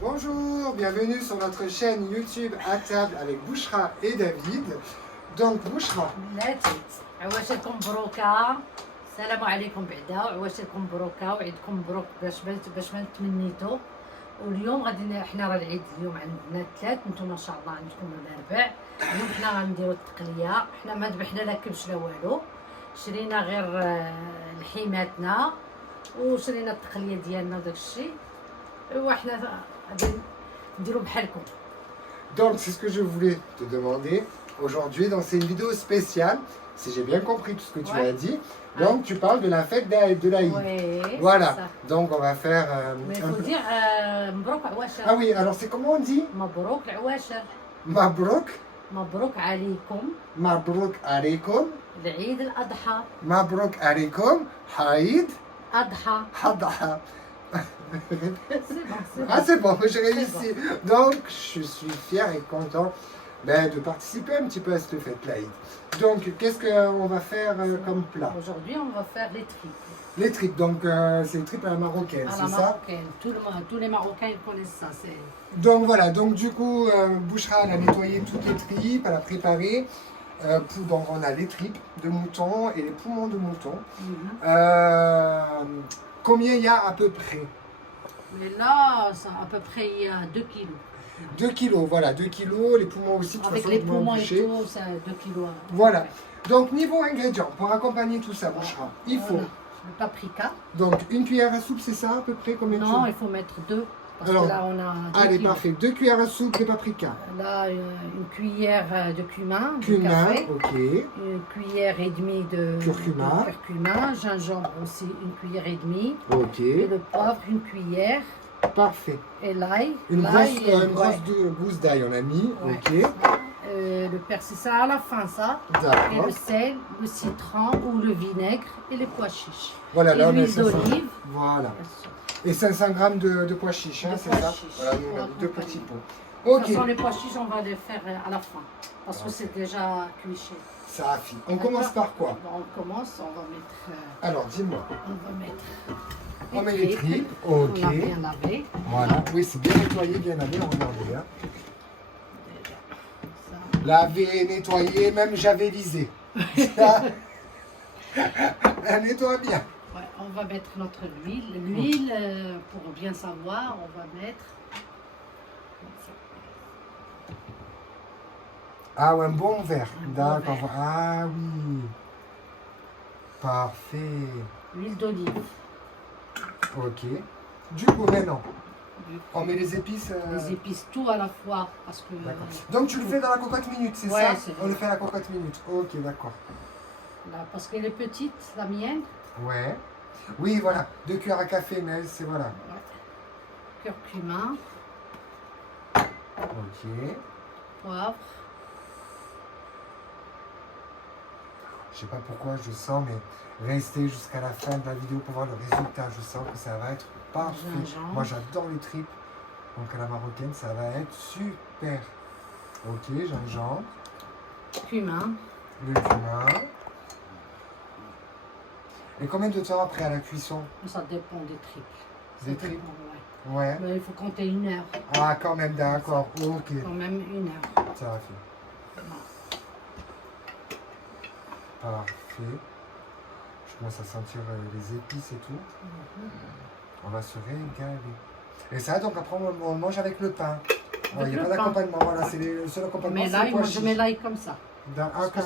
Bonjour, bienvenue sur notre chaîne YouTube à table avec Bouchra et David. Donc Bouchra. عواشركم مبروكة. السلام عليكم بعدا وعواشركم مبروكة وعيدكم مبروك باش ما تمنيتو. واليوم غادي حنا راه العيد اليوم عندنا الثلاث، نتوما ان شاء الله عندكم الاربع. اليوم حنا غنديرو التقليه، حنا ما ذبحنا لا كبش لا والو، شرينا غير لحيماتنا وشرينا التقليه ديالنا وداك الشيء، وحنا غادي نديرو بحالكم. Donc c'est ce que je voulais te demander aujourd'hui. Donc c'est une vidéo spéciale, si j'ai bien compris tout ce que tu as dit. Donc tu parles de la fête de l'Aïd. Oui, voilà. Donc on va faire. Mais il faut dire مبروك عواشر. Ah oui, alors c'est comment on dit? مبروك العواشر. مبروك. مبروك عليكم. مبروك عليكم. العيد الأضحى. مبروك عليكم. عيد. أضحى. أضحى. C'est bon. Ah c'est bon, j'ai réussi. Donc je suis fier et content de participer un petit peu à cette fête l'Aïd. Donc qu'est-ce qu'on va faire comme plat? Aujourd'hui on va faire les tripes. Les tripes, donc c'est les tripes à la marocaine, c'est ça? Tous les Marocains ils connaissent ça. Donc voilà, donc du coup Bouchra elle a nettoyé toutes les tripes, elle a préparé. Donc on a les tripes de mouton et les poumons de mouton. Combien il y a à peu près? Mais là, ça, à peu près, il y a 2 kilos. 2 kilos, voilà, 2 kilos, les poumons aussi. Avec les poumons et tout, ça 2 kilos. Voilà. Donc, niveau ingrédients, pour accompagner tout ça, Bouchra, il faut... Le paprika. Donc, une cuillère à soupe, c'est ça à peu près? Combien? Non, il faut mettre 2. Parce Alors, que là, on a 2 allez, kilos. parfait. 2 cuillères à soupe de paprika. Là, une cuillère de cumin. Cumin, ok. Une cuillère et demie de curcuma. Gingembre aussi, une cuillère et demie. Ok. Et le poivre, une cuillère. Parfait. Et l'ail. Une grosse gousse d'ail, on a mis. Ouais. Ok. Le persil, ça à la fin, ça. D'accord. Et le sel, le citron ou le vinaigre et les pois chiches. Voilà, et là on a l'huile 500. d'olive. Voilà. Et 500 grammes de pois chiches, hein, c'est ça? Voilà, nous on a mis 2 petits pots. Ok. De toute façon, les pois chiches, on va les faire à la fin. Parce que c'est déjà cuit. Ça affine. On commence par quoi? On commence, on va mettre... Alors, dis-moi. On va mettre... On met les tripes, ok. On a bien lavé. Voilà, oui, c'est bien nettoyé, bien lavé, regardez. Hein. Lavé, nettoyé, même javelisé. Elle nettoie bien. Ouais, on va mettre notre huile. L'huile, pour bien savoir, on va mettre... Ah, ouais, un bon verre. D'accord. Ah oui. Parfait. L'huile d'olive. Ok. Du coup, maintenant, on met les épices. Les épices, tout à la fois. Parce que, donc, tu le fais dans la cocotte minute, c'est ouais, ça? On le fait à la cocotte minute. Ok, d'accord. Là, parce qu'elle est petite, la mienne. Ouais. Oui, voilà. 2 cuillères à café, mais c'est voilà. Ouais. Curcuma. Ok. Poivre. Je sais pas pourquoi je sens, mais restez jusqu'à la fin de la vidéo pour voir le résultat. Je sens que ça va être parfait. Gingembre. Moi, j'adore les tripes. Donc, à la marocaine, ça va être super. Ok, gingembre. Cumin. Le cumin. Et combien de temps après à la cuisson? Ça dépend des tripes. Des tripes? Ouais. Ouais. Mais il faut compter 1 heure. Ah, quand même, d'accord. Ok. Quand même 1 heure. Ça va faire. Parfait. Je commence à sentir les épices et tout. On va se régaler. Et ça, donc après, on mange avec le pain. Il n'y a pas d'accompagnement. Voilà, c'est le seul accompagnement. Mais là, je mets l'ail comme ça. Parce que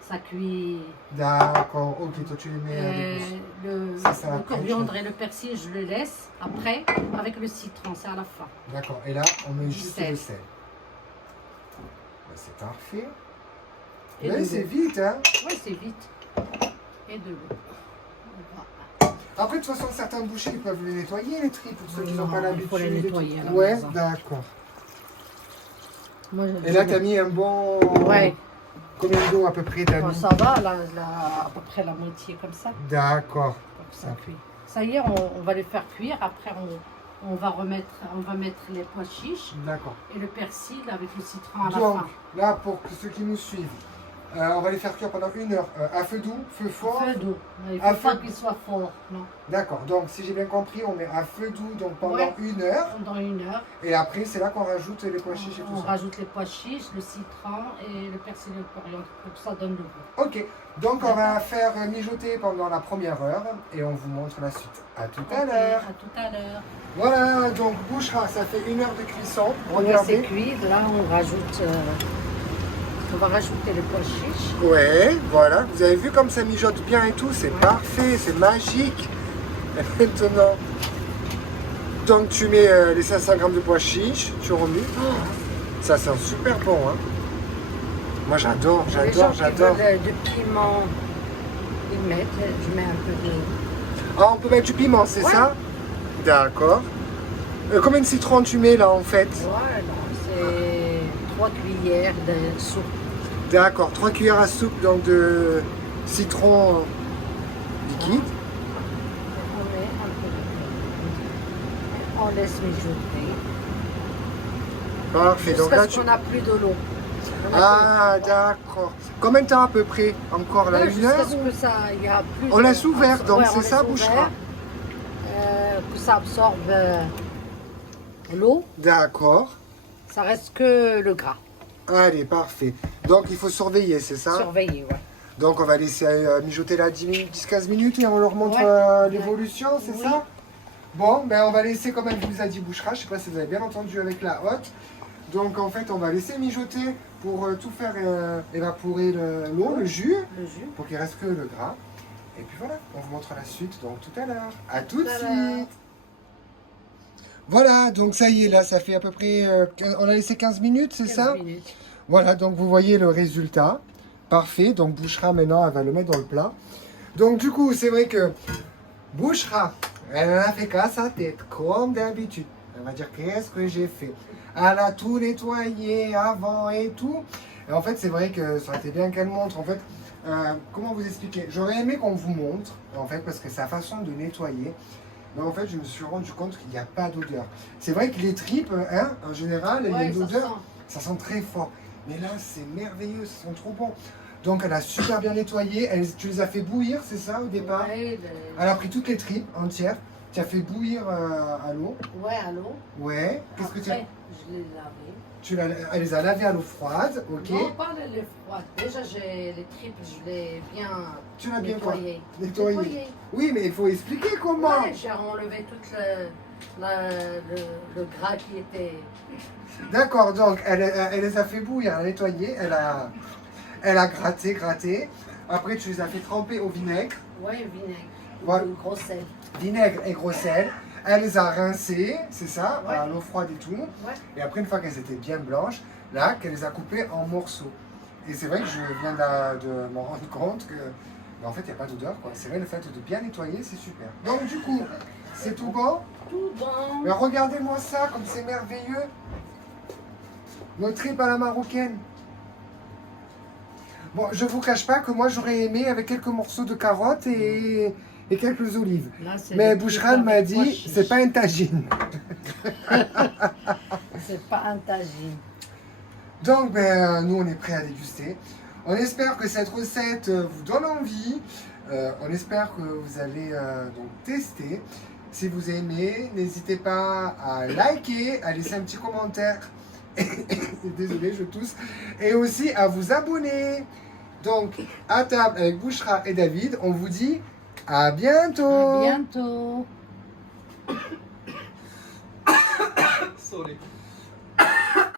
ça cuit. D'accord, ok, toi tu les mets. Le coriandre et le persil, je le laisse après avec le citron, c'est à la fin. D'accord, et là, on met juste le sel. C'est parfait. Oui, c'est vite, hein? Oui, c'est vite. Et de l'eau. Après, de toute façon, certains bouchers, ils peuvent les nettoyer, les tripes, pour ceux qui n'ont pas l'habitude. Il faut les nettoyer. Ouais, d'accord. Et là, tu as mis un bon... Ouais. Combien d'eau à peu près t'as mis? Ça va, là, à peu près la moitié comme ça. D'accord. Ça cuit. Ça y est, on va les faire cuire. Après, on va mettre les pois chiches. D'accord. Et le persil avec le citron à la Donc, fin. là, pour ceux qui nous suivent, On va les faire cuire pendant 1 heure. À feu doux, feu fort. Feu doux. Il À faut pas feu- qu'il soit fort, non. D'accord, donc si j'ai bien compris, on met à feu doux donc pendant Ouais. 1 heure. Pendant 1 heure. Et après, c'est là qu'on rajoute les pois chiches et On tout ça. rajoute les pois chiches, le citron et le persil et le coriandre pour que ça donne le goût. Ok, donc on va faire mijoter pendant la première heure et on vous montre la suite. À tout à Ok, l'heure. à tout à l'heure. Voilà, donc Bouchra, ça fait 1 heure de cuisson. Là, c'est Regardez. cuit. Là, on va rajouter les pois chiches. Ouais, voilà. Vous avez vu comme ça mijote bien et tout. C'est parfait, c'est magique. Et maintenant, donc tu mets les 500 grammes de pois chiches, tu remues. Ça sent super bon, hein. Moi j'adore, Les j'adore, gens qui j'adore. veulent du piment, ils mettent. Je mets un peu de... Ah, on peut mettre du piment, c'est Ouais. ça? D'accord. Combien de citron tu mets là en fait? Voilà, c'est 3 cuillères de soupe. D'accord, 3 cuillères à soupe donc de citron liquide. On met un peu de... On laisse mijoter. Parfait, donc là Jusqu'à ce tu... qu'on n'a plus de l'eau. On a Ah, plus- d'accord. Combien de temps à peu près? Encore là, Ouais, 1 jusqu'à heure? ce que ça, il y a plus On de- laisse ouvert, donc Ouais, c'est on ça, laisse Bouchra? ouvert, que ça absorbe l'eau. D'accord. Ça reste que le gras. Allez, parfait. Donc il faut surveiller, c'est ça? Surveiller, ouais. Donc on va laisser mijoter là 10-15 minutes et on leur montre Ouais. l'évolution, c'est Oui. ça? Bon, ben on va laisser comme elle vous a dit Bouchra, je sais pas si vous avez bien entendu avec la hotte. Donc en fait on va laisser mijoter pour tout faire évaporer l'eau, le jus, Le jus. pour qu'il reste que le gras. Et puis voilà, on vous montre la suite donc tout à l'heure. À tout de Tout à l'heure. suite. Voilà, donc ça y est, là ça fait à peu près, on a laissé 15 minutes, c'est 15 ça? minutes. Voilà, donc vous voyez le résultat. Parfait, donc Bouchra maintenant, elle va le mettre dans le plat. Donc du coup, c'est vrai que Bouchra, elle n'a fait qu'à sa tête, comme d'habitude. Elle va dire, qu'est-ce que j'ai fait? Elle a tout nettoyé avant et tout. Et en fait, c'est vrai que ça aurait été bien qu'elle montre. En fait, comment vous expliquer? J'aurais aimé qu'on vous montre, en fait, parce que sa façon de nettoyer. Mais en fait, je me suis rendu compte qu'il n'y a pas d'odeur. C'est vrai que les tripes, hein, en général, il y a Ouais, une ça odeur. sent. Ça sent très fort. Mais là, c'est merveilleux, ça sent trop bon. Donc, elle a super bien nettoyé. Tu les as fait bouillir, c'est ça, au départ? Ouais, Elle a pris toutes les tripes entières. Tu as fait bouillir à l'eau. ouais, à l'eau. Ouais. Qu'est-ce que tu as... Après, je les lavais. Elle les a lavées à l'eau froide, ok. Non, pas les froides. Déjà, j'ai les tripes, je les ai bien Tu l'as bien quoi nettoyées. Nettoyé. Oui, mais il faut expliquer comment. Ouais, j'ai enlevé tout le gras qui était... D'accord, donc elle les a fait bouillir, elle a nettoyé, elle a gratté. Après, tu les as fait tremper au vinaigre. Ouais, vinaigre. Ouais. Ou gros sel. Vinaigre et gros sel. Elle les a rincées, c'est ça, Ouais. à l'eau froide et tout. Ouais. Et après, une fois qu'elles étaient bien blanches, là, qu'elle les a coupées en morceaux. Et c'est vrai que je viens de m'en rendre compte que, en fait, il n'y a pas d'odeur, quoi. C'est vrai, le fait de bien nettoyer, c'est super. Donc, du coup, c'est tout bon. Tout bon. Mais regardez-moi ça, comme c'est merveilleux. Nos tripes à la marocaine. Bon, je vous cache pas que moi, j'aurais aimé avec quelques morceaux de carottes et quelques olives. Là, c'est Mais des Bouchra tripes m'a avec pois dit, chiches. c'est pas un tagine. C'est pas un tagine. Donc, ben, nous, on est prêts à déguster. On espère que cette recette vous donne envie. On espère que vous allez donc tester. Si vous aimez, n'hésitez pas à liker, à laisser un petit commentaire. Désolé, je tousse. Et aussi à vous abonner. Donc, à table avec Bouchra et David, on vous dit à bientôt. À bientôt. Sorry.